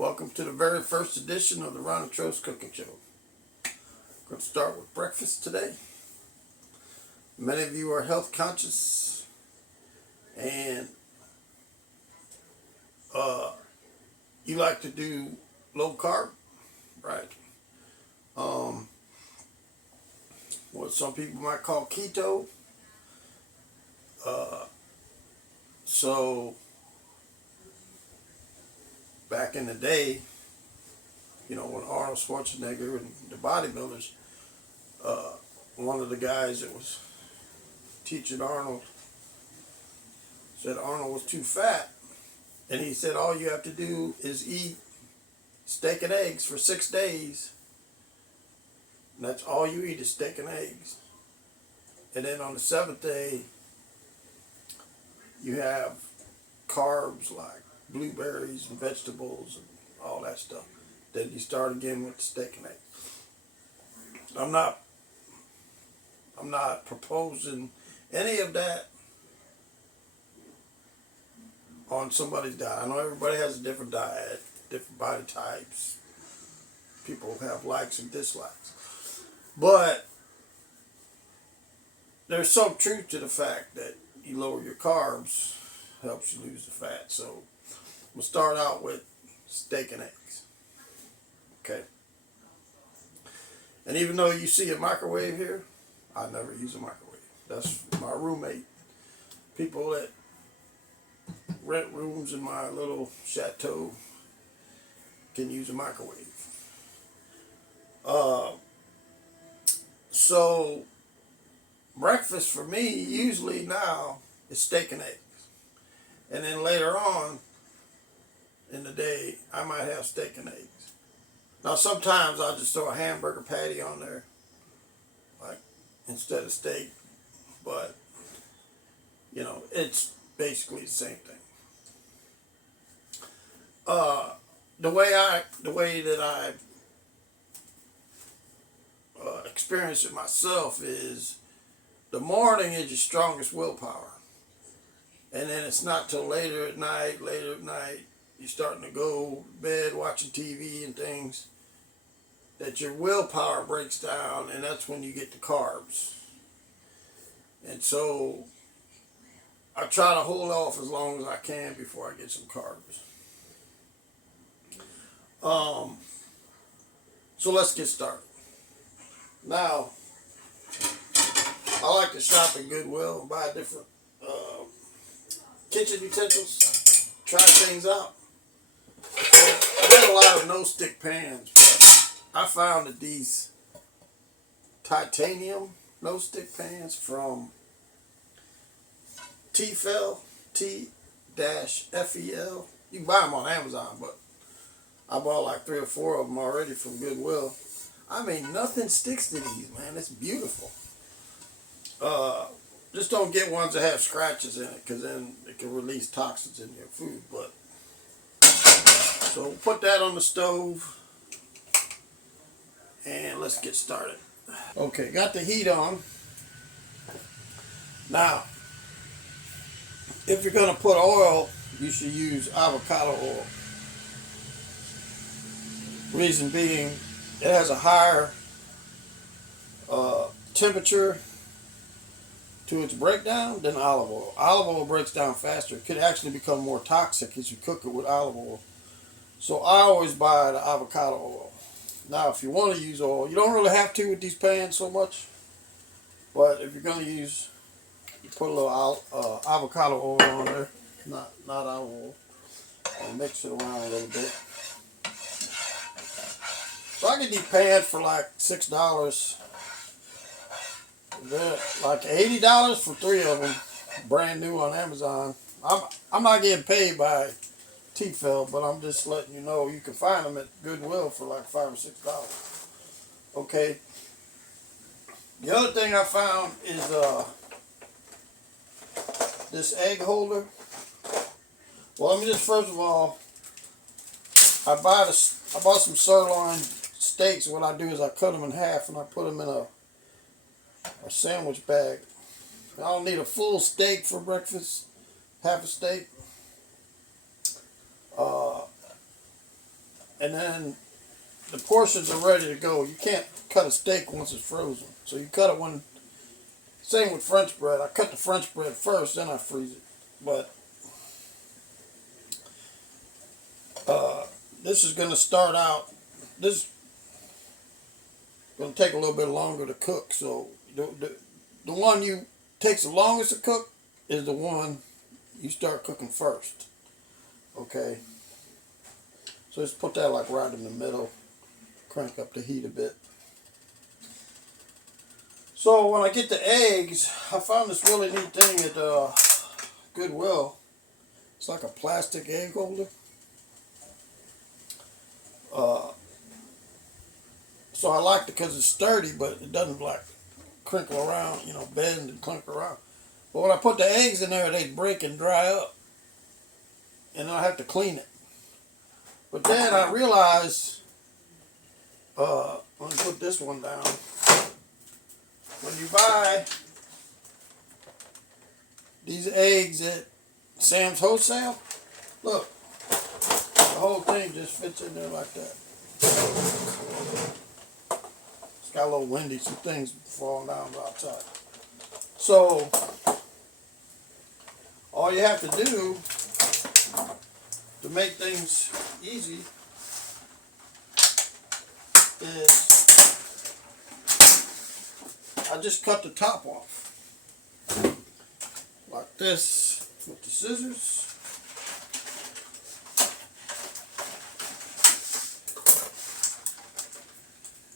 Welcome to the very first edition of the Ronny Trost Cooking Show. I'm going to start with breakfast today. Many of you are health conscious and you like to do low carb, right? What some people might call keto. So back in the day, when Arnold Schwarzenegger and the bodybuilders, one of the guys that was teaching Arnold said Arnold was too fat. And he said, all you have to do is eat steak and eggs for 6 days. And that's all you eat is steak and eggs. And then on the 7th day, you have carbs like blueberries and vegetables and all that stuff. Then you start again with the steak and eggs. I'm not proposing any of that on somebody's diet. I know everybody has a different diet, different body types. People have likes and dislikes. But there's some truth to the fact that you lower your carbs, helps you lose the fat. So we'll start out with steak and eggs. Okay. And even though you see a microwave here, I never use a microwave. That's my roommate. People that rent rooms in my little chateau can use a microwave. So breakfast for me usually now is steak and eggs. And then later on in the day, I might have steak and eggs. Now sometimes I'll just throw a hamburger patty on there, like instead of steak. But, it's basically the same thing. The way that I experience it myself is the morning is your strongest willpower. And then it's not till later at night, you're starting to go to bed watching TV and things, that your willpower breaks down, and that's when you get the carbs. And so I try to hold off as long as I can before I get some carbs. So let's get started. Now, I like to shop at Goodwill and buy different kitchen utensils, try things out. So I got a lot of no-stick pans, but I found that these titanium no-stick pans from T-Fel, T-F-E-L. You can buy them on Amazon, but I bought like 3 or 4 of them already from Goodwill. I mean, nothing sticks to these, man. It's beautiful. Just don't get ones that have scratches in it, because then it can release toxins in your food. But so put that on the stove, and let's get started. Okay, got the heat on. Now, if you're going to put oil, you should use avocado oil. Reason being, it has a higher temperature to its breakdown than olive oil. Olive oil breaks down faster. It could actually become more toxic as you cook it with olive oil. So I always buy the avocado oil. Now, if you want to use oil, you don't really have to with these pans so much. But if you're going to use, you put a little avocado oil on there, not olive oil, and mix it around a little bit. So I get these pans for like $6. They're like $80 for 3 of them, brand new on Amazon. I'm not getting paid by T-Fel, but I'm just letting you know you can find them at Goodwill for like $5 or $6. Okay. The other thing I found is this egg holder. Well, let me just first of all, I bought some sirloin steaks. What I do is I cut them in half and I put them in a sandwich bag. I don't need a full steak for breakfast, half a steak. and then the portions are ready to go. You can't cut a steak once it's frozen. So you cut it when, same with French bread. I cut the French bread first, then I freeze it. But this is going to start out, this is going to take a little bit longer to cook. So the one you takes the longest to cook is the one you start cooking first. Okay. So just put that like right in the middle. Crank up the heat a bit. So when I get the eggs, I found this really neat thing at Goodwill. It's like a plastic egg holder. So I like it because it's sturdy, but it doesn't like crinkle around, you know, bend and clunk around. But when I put the eggs in there, they break and dry up. And then I have to clean it. But then I realized, let me put this one down. When you buy these eggs at Sam's Wholesale, look, the whole thing just fits in there like that. It's got a little windy, some things falling down outside. So, all you have to do to make things easy is I just cut the top off like this with the scissors.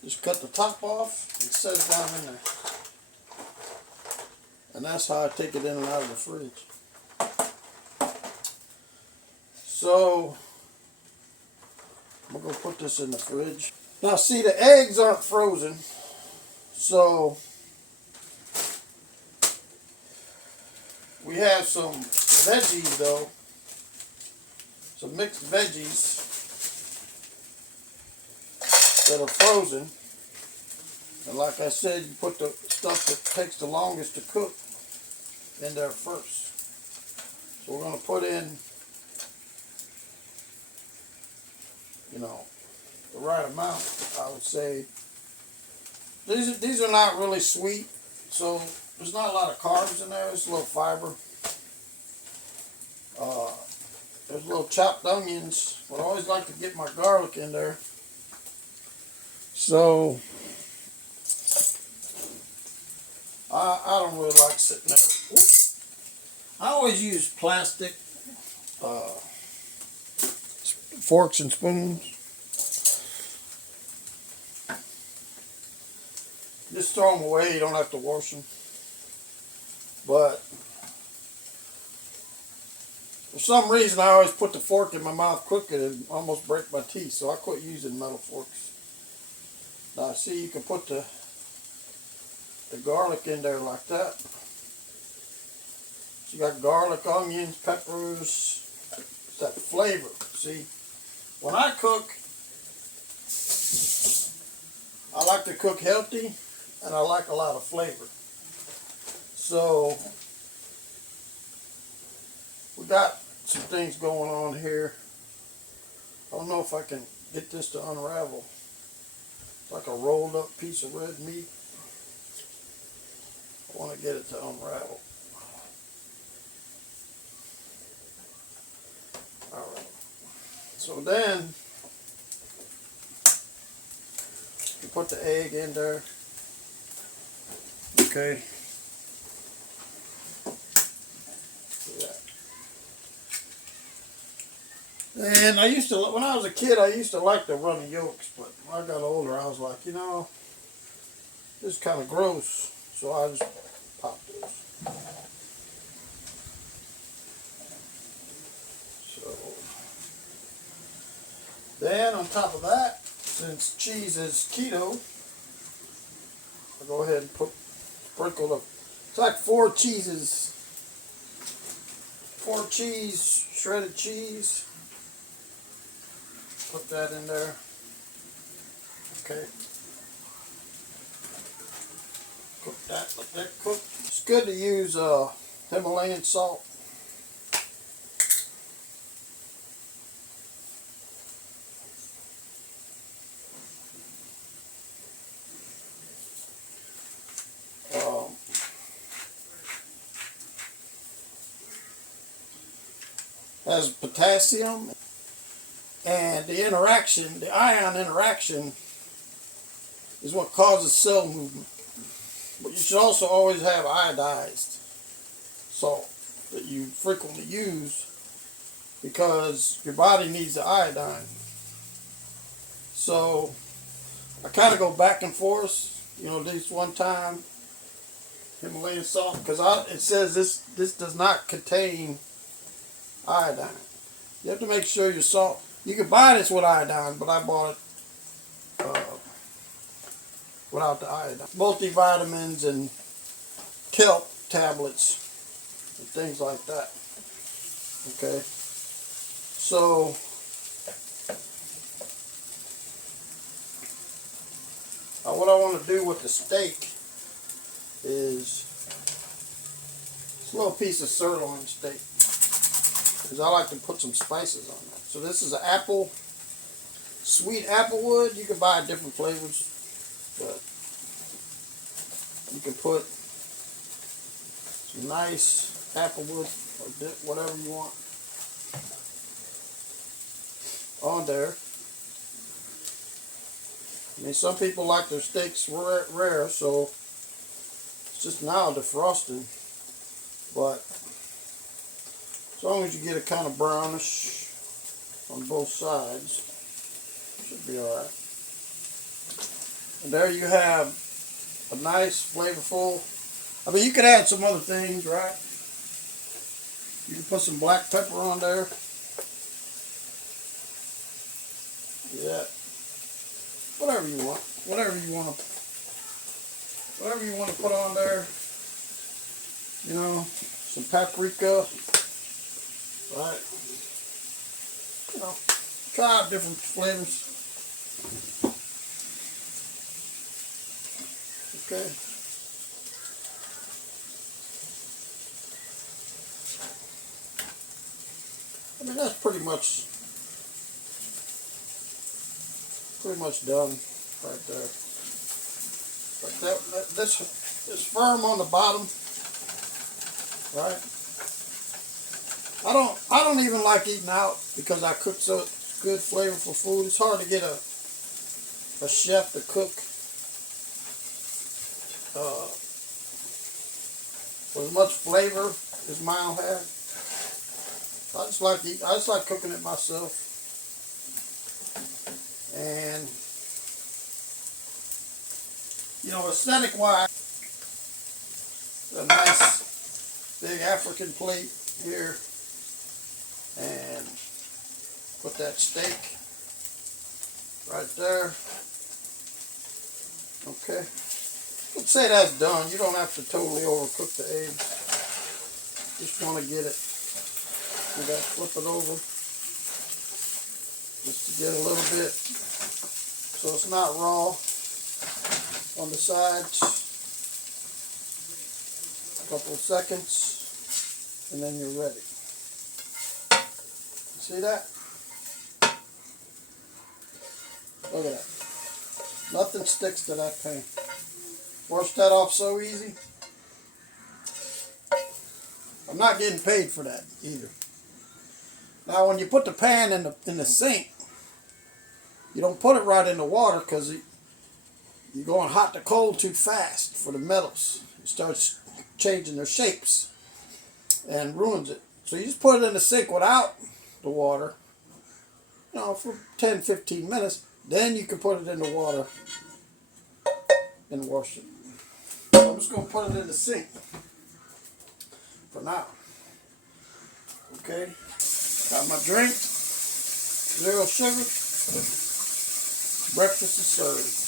Just cut the top off and set it down in there. And that's how I take it in and out of the fridge. So, I'm going to put this in the fridge. Now see, the eggs aren't frozen. So, we have some veggies though. Some mixed veggies that are frozen. And like I said, you put the stuff that takes the longest to cook in there first. So we're going to put in, you know, the right amount, I would say. These are not really sweet, so there's not a lot of carbs in there. There's a little fiber. There's little chopped onions. But I always like to get my garlic in there. So I don't really like sitting there. I always use plastic forks and spoons. Just throw them away. You don't have to wash them. But for some reason, I always put the fork in my mouth quicker and almost break my teeth. So I quit using metal forks. Now, see, you can put the garlic in there like that. So you got garlic, onions, peppers. It's that flavor. See, when I cook, I like to cook healthy, and I like a lot of flavor. So, we got some things going on here. I don't know if I can get this to unravel. It's like a rolled up piece of red meat. I want to get it to unravel. Alright. So then, you put the egg in there. Okay. And I used to, when I was a kid, I used to like the runny yolks, but when I got older, I was like, you know, this is kind of gross, so I just popped those. So, then on top of that, since cheese is keto, I'll go ahead and sprinkle the, it's like 4 cheeses, 4 cheese, shredded cheese. Put that in there. Okay. Cook that, let that cook. It's good to use Himalayan salt. has potassium, and the ion interaction is what causes cell movement. But you should also always have iodized salt that you frequently use because your body needs the iodine. So I kind of go back and forth, at least one time, Himalayan salt, because it says this does not contain iodine. You have to make sure your salt, you can buy this with iodine, but I bought it without the iodine. Multivitamins and kelp tablets and things like that. Okay, so what I want to do with the steak is a little piece of sirloin steak, because I like to put some spices on that. So this is an apple, sweet applewood. You can buy different flavors, but you can put some nice applewood or whatever you want on there. I mean, some people like their steaks rare, so it's just now defrosting. But as long as you get it kind of brownish on both sides, should be alright. And there you have a nice, flavorful. I mean, you could add some other things, right? You can put some black pepper on there. Yeah. Whatever you want. Whatever you want to put on there. Some paprika. Right. Try out different flavors. Okay. I mean, that's pretty much done right there. But this is firm on the bottom, right? I don't even like eating out because I cook so good, flavorful food. It's hard to get a chef to cook with as much flavor as mine will have. I just like cooking it myself. And aesthetic wise, a nice big African plate here, and put that steak right there. Okay, let's say that's done. You don't have to totally overcook the eggs. Just want to get it. You got to flip it over just to get a little bit so it's not raw on the sides. A couple of seconds and then you're ready. See that? Look at that. Nothing sticks to that pan. Wash that off so easy. I'm not getting paid for that either. Now when you put the pan in the sink, you don't put it right in the water because you're going hot to cold too fast for the metals. It starts changing their shapes and ruins it. So you just put it in the sink without the water, for 10-15 minutes. Then you can put it in the water and wash it. So I'm just going to put it in the sink for now. Okay, got my drink, 0 sugar. Breakfast is served.